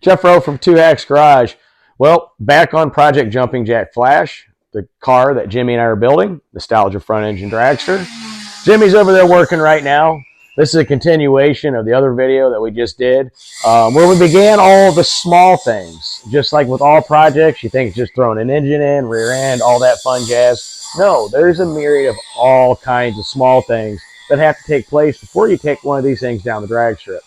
Jeff Rowe from 2Hacks Garage. Well, back on Project Jumping Jack Flash, the car that Jimmy and I are building, Nostalgia Front Engine Dragster. Jimmy's over there working right now. This is a continuation of the other video that we just did, where we began all the small things. Just like with all projects, you think it's just throwing an engine in, rear end, all that fun jazz. No, there's a myriad of all kinds of small things that have to take place before you take one of these things down the drag strip.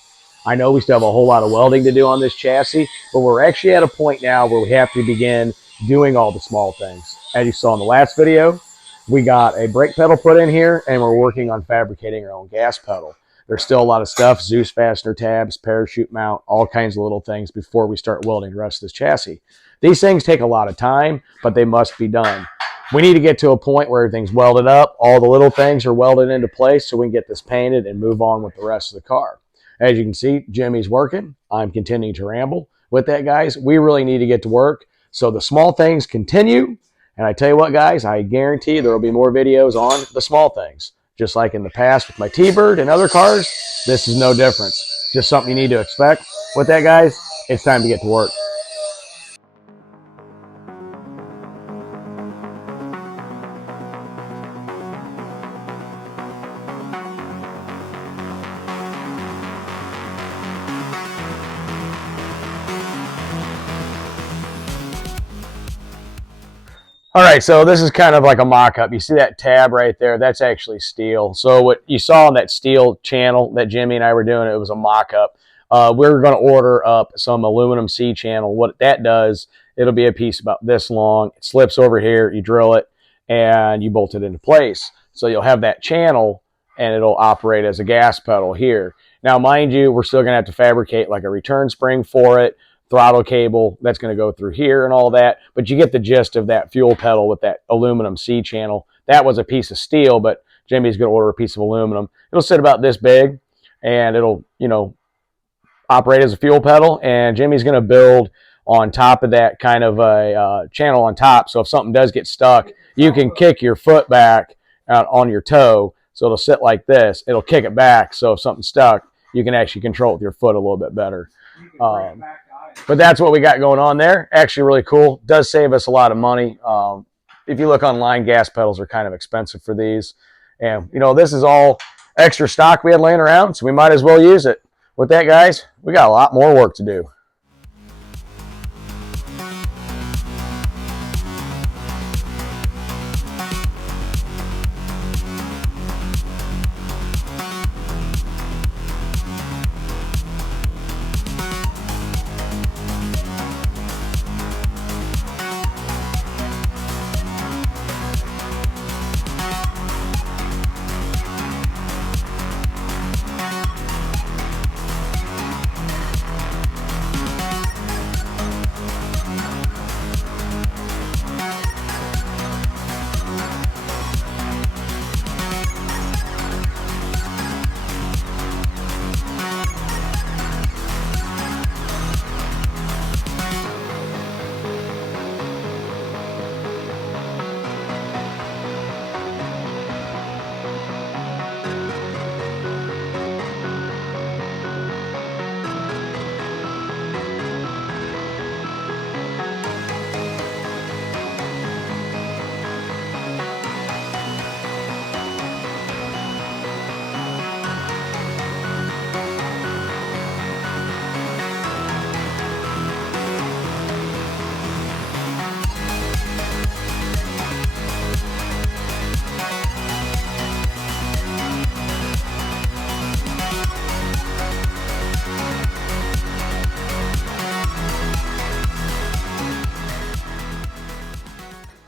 I know we still have a whole lot of welding to do on this chassis, but we're actually at a point now where we have to begin doing all the small things. As you saw in the last video, we got a brake pedal put in here, and we're working on fabricating our own gas pedal. There's still a lot of stuff, Zeus fastener tabs, parachute mount, all kinds of little things before we start welding the rest of this chassis. These things take a lot of time, but they must be done. We need to get to a point where everything's welded up, all the little things are welded into place so we can get this painted and move on with the rest of the car. As you can see, Jimmy's working. I'm continuing to ramble. With that, guys, we really need to get to work. So the small things continue. And I tell you what, guys, I guarantee there will be more videos on the small things. Just like in the past with my T-Bird and other cars, this is no difference. Just something you need to expect. With that, guys, it's time to get to work. All right, so this is kind of like a mock-up. You see that tab right there? That's actually steel. So what you saw on that steel channel that Jimmy and I were doing, it was a mock-up. We're going to order up some aluminum C channel. What that does, it'll be a piece about this long. It slips over here, you drill it, and you bolt it into place. So you'll have that channel, and it'll operate as a gas pedal here. Now, mind you, we're still going to have to fabricate like a return spring for it, throttle cable that's going to go through here and all that, but you get the gist of that fuel pedal with that aluminum C channel. That was a piece of steel, but Jimmy's going to order a piece of aluminum. It'll sit about this big, and it'll, operate as a fuel pedal, and Jimmy's going to build on top of that kind of a channel on top, so if something does get stuck, you can kick your foot back out on your toe, so it'll sit like this. It'll kick it back, so if something's stuck, you can actually control it with your foot a little bit better. But that's what we got going on there. Actually really cool. Does save us a lot of money. If you look online, gas pedals are kind of expensive for these. And, this is all extra stock we had laying around, so we might as well use it. With that, guys, we got a lot more work to do.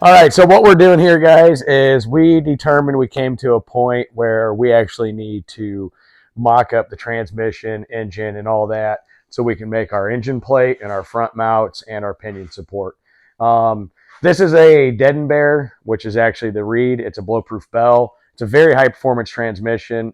All right, so what we're doing here, guys, is we determined we came to a point where we actually need to mock up the transmission, engine, and all that so we can make our engine plate and our front mounts and our pinion support. This is a Dead and Bear, which is actually the Reed. It's a blow-proof bell. It's a very high-performance transmission.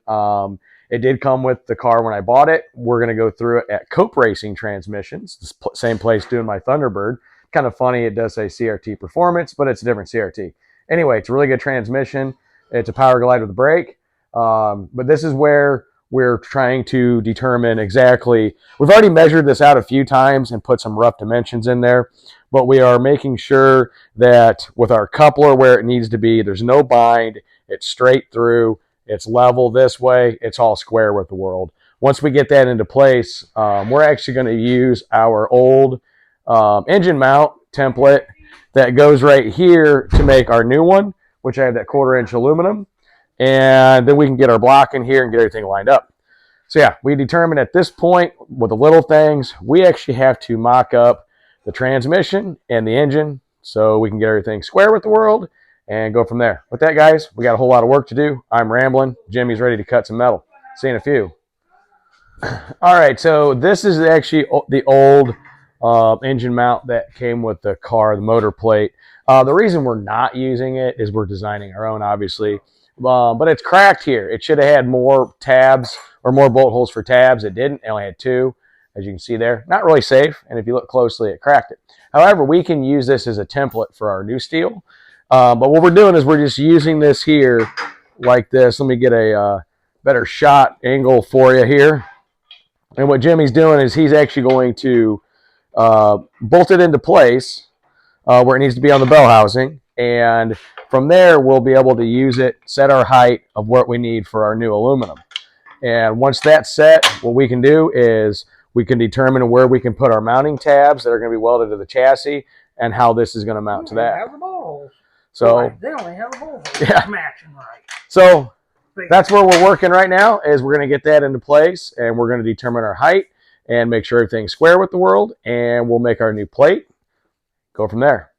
It did come with the car when I bought it. We're going to go through it at Cope Racing Transmissions, the same place doing my Thunderbird. Kind of funny, it does say CRT Performance, but it's a different CRT. Anyway, it's a really good transmission. It's a power glide with a brake. But this is where we're trying to determine exactly, we've already measured this out a few times and put some rough dimensions in there, but we are making sure that with our coupler where it needs to be, there's no bind, it's straight through, it's level this way, it's all square with the world. Once we get that into place, we're actually going to use our old engine mount template that goes right here to make our new one, which I have that 1/4-inch aluminum. And then we can get our block in here and get everything lined up. So yeah, we determined at this point with the little things, we actually have to mock up the transmission and the engine so we can get everything square with the world and go from there. With that, guys, we got a whole lot of work to do. I'm rambling. Jimmy's ready to cut some metal. See you in a few. All right, so this is actually the old engine mount that came with the car, the motor plate. The reason we're not using it is we're designing our own, obviously. But it's cracked here. It should have had more tabs or more bolt holes for tabs. It didn't. It only had 2, as you can see there. Not really safe, and if you look closely, it cracked it. However, we can use this as a template for our new steel. But what we're doing is we're just using this here like this. Let me get a better shot angle for you here. And what Jimmy's doing is he's actually going to bolt it into place where it needs to be on the bell housing. And from there, we'll be able to use it, set our height of what we need for our new aluminum. And once that's set, what we can do is we can determine where we can put our mounting tabs that are going to be welded to the chassis and how this is going to mount to that. Have the balls. So they only have the balls. Yeah. Matching right. So that's where we're working right now, is we're going to get that into place, and we're going to determine our height and make sure everything's square with the world, and we'll make our new plate. Go from there.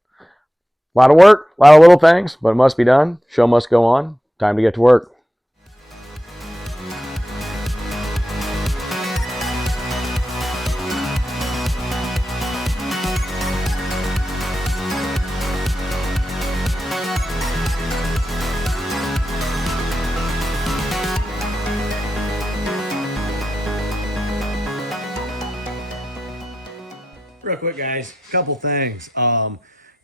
A lot of work, a lot of little things, but it must be done. Show must go on. Time to get to work. Real quick, guys, a couple things.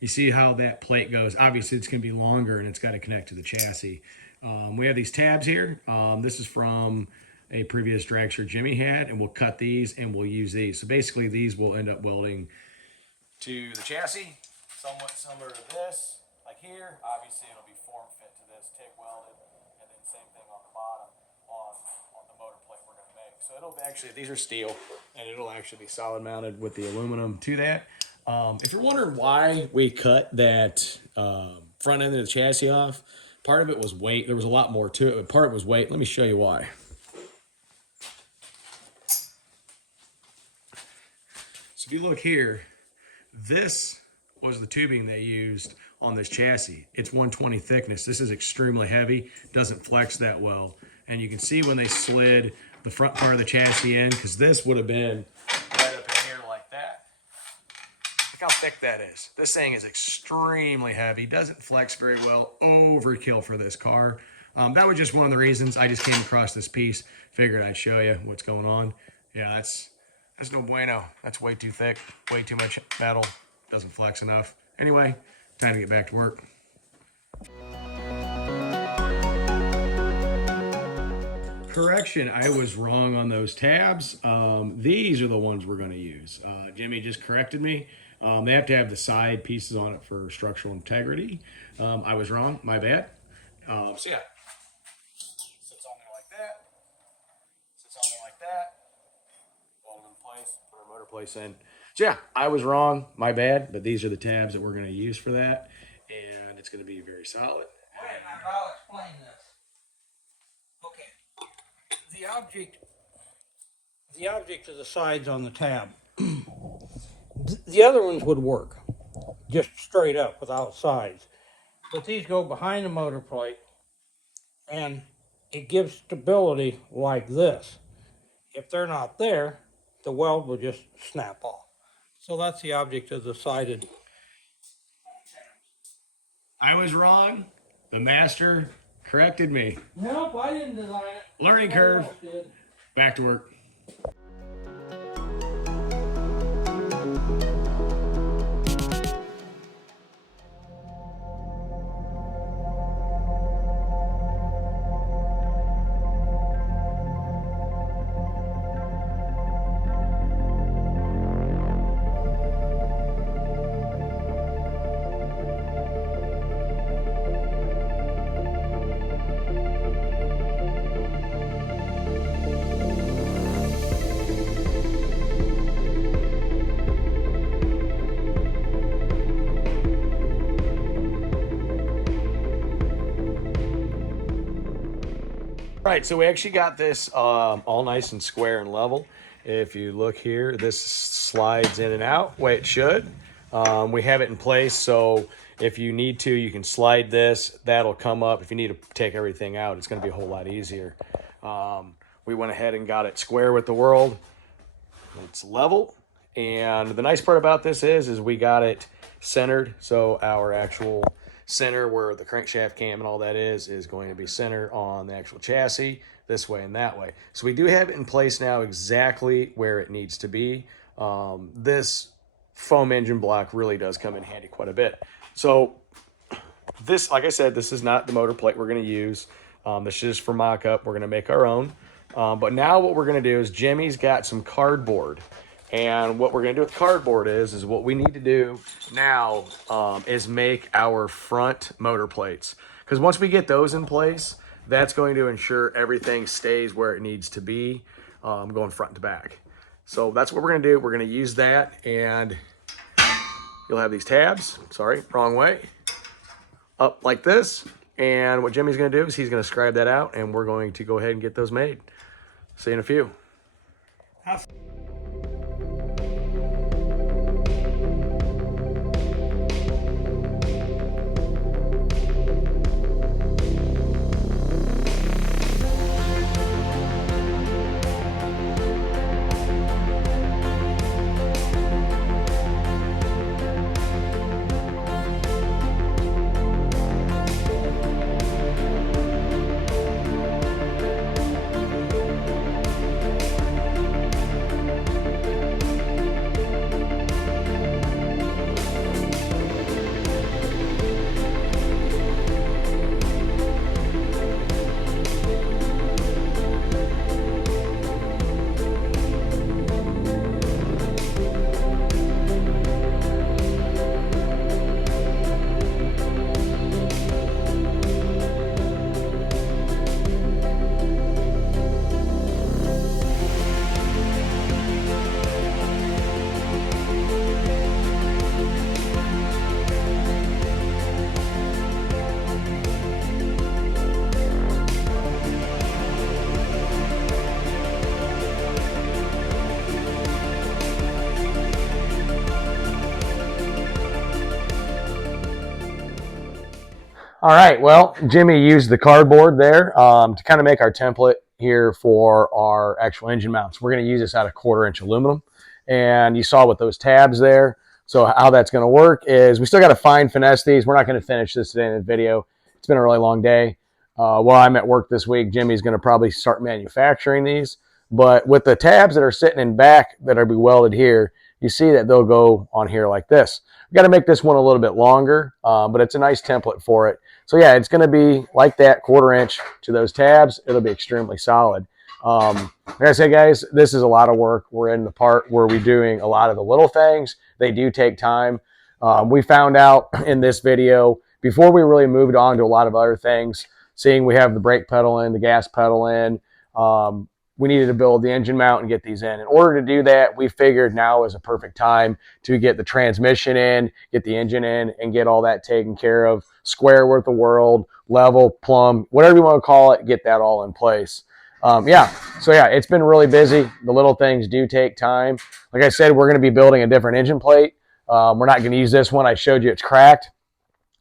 You see how that plate goes. Obviously, it's going to be longer, and it's got to connect to the chassis. We have these tabs here. This is from a previous dragster Jimmy had, and we'll cut these, and we'll use these. So basically, these will end up welding to the chassis, somewhat similar to this, like here. Obviously, it'll be form fit to this, TIG welded, and then same thing on the bottom on the motor plate we're going to make. So it'll actually, these are steel, and it'll actually be solid mounted with the aluminum to that. If you're wondering why we cut that front end of the chassis off, part of it was weight. There was a lot more to it, but part of it was weight. Let me show you why. So if you look here, this was the tubing they used on this chassis. It's 120 thickness. This is extremely heavy, doesn't flex that well. And you can see when they slid the front part of the chassis in, because this would have been right up in here like that. Look how thick that is. This thing is extremely heavy, doesn't flex very well, overkill for this car. That was just one of the reasons. I just came across this piece, figured I'd show you what's going on. Yeah, that's no bueno. That's way too thick, way too much metal, doesn't flex enough. Anyway, time to get back to work. Correction, I was wrong on those tabs. These are the ones we're going to use. Jimmy just corrected me. They have to have the side pieces on it for structural integrity. I was wrong, my bad. So yeah, sits on there like that. Sits on there like that. Fold it in place, put our motor place in. So yeah, I was wrong, my bad, but these are the tabs that we're going to use for that, and it's going to be very solid. Wait a minute, I'll explain this. Okay, the object of the sides on the tab. The other ones would work, just straight up without sides. But these go behind the motor plate, and it gives stability like this. If they're not there, the weld will just snap off. So that's the object of the sided. I was wrong. The master corrected me. Nope, I didn't design it. Learning curve. Back to work. Right, so we actually got this all nice and square and level. If you look here, this slides in and out the way it should. We have it in place, so if you need to, you can slide this. That'll come up. If you need to take everything out, it's going to be a whole lot easier. We went ahead and got it square with the world. It's level. And the nice part about this is we got it centered. So our actual center where the crankshaft cam and all that is going to be centered on the actual chassis this way and that way. So we do have it in place now exactly where it needs to be. This foam engine block really does come in handy quite a bit. So this, like I said, this is not the motor plate we're going to use. This is for mock-up. We're going to make our own. But now what we're going to do is Jimmy's got some cardboard. And what we're going to do with cardboard is what we need to do now is make our front motor plates. Because once we get those in place, that's going to ensure everything stays where it needs to be, going front to back. So that's what we're going to do. We're going to use that, and you'll have these tabs. Sorry, wrong way. Up like this. And what Jimmy's going to do is he's going to scribe that out, and we're going to go ahead and get those made. See you in a few. All right, well, Jimmy used the cardboard there to kind of make our template here for our actual engine mounts. We're going to use this out of 1/4-inch aluminum, and you saw with those tabs there. So how that's going to work is we still got to fine finesse these. We're not going to finish this today in the video. It's been a really long day. While I'm at work this week, Jimmy's going to probably start manufacturing these. But with the tabs that are sitting in back that are be welded here, you see that they'll go on here like this. We've got to make this one a little bit longer, but it's a nice template for it. So yeah, it's going to be like that, 1/4-inch to those tabs. It'll be extremely solid. Like I said, guys, this is a lot of work. We're in the part where we're doing a lot of the little things. They do take time. We found out in this video, before we really moved on to a lot of other things, seeing we have the brake pedal in, the gas pedal in, we needed to build the engine mount and get these in. In order to do that, we figured now is a perfect time to get the transmission in, get the engine in, and get all that taken care of. Square with the world, level, plumb, whatever you want to call it, get that all in place. So yeah, it's been really busy. The little things do take time. Like I said, we're going to be building a different engine plate. We're not going to use this one. I showed you it's cracked.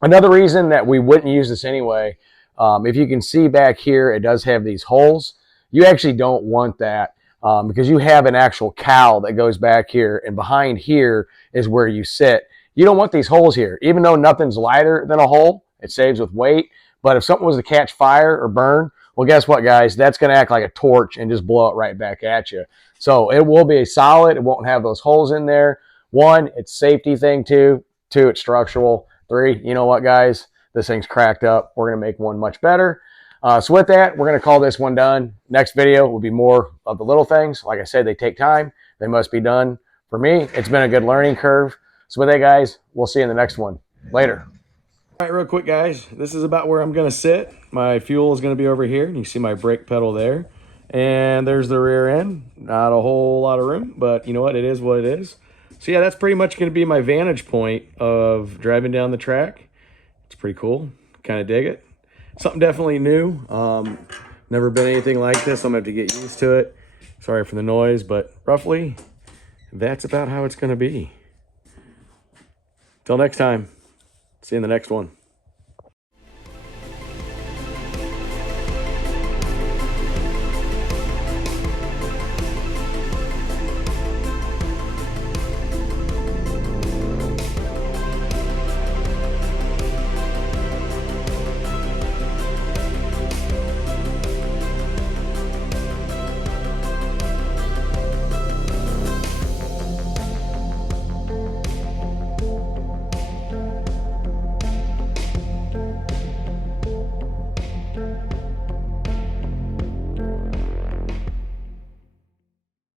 Another reason that we wouldn't use this anyway, if you can see back here, it does have these holes. You actually don't want that because you have an actual cowl that goes back here, and behind here is where you sit. You don't want these holes here. Even though nothing's lighter than a hole, it saves with weight. But if something was to catch fire or burn, well, guess what, guys? That's going to act like a torch and just blow it right back at you. So it will be solid. It won't have those holes in there. 1, it's a safety thing. 2, it's structural. 3, you know what, guys? This thing's cracked up. We're going to make one much better. So with that, we're going to call this one done. Next video will be more of the little things. Like I said, they take time. They must be done. For me, it's been a good learning curve. So with that, guys, we'll see you in the next one. Later. All right, real quick, guys. This is about where I'm going to sit. My fuel is going to be over here. You see my brake pedal there. And there's the rear end. Not a whole lot of room, but you know what? It is what it is. So yeah, that's pretty much going to be my vantage point of driving down the track. It's pretty cool. Kind of dig it. Something definitely new. Never been anything like this. I'm going to have to get used to it. Sorry for the noise, but roughly that's about how it's going to be. Till next time. See you in the next one.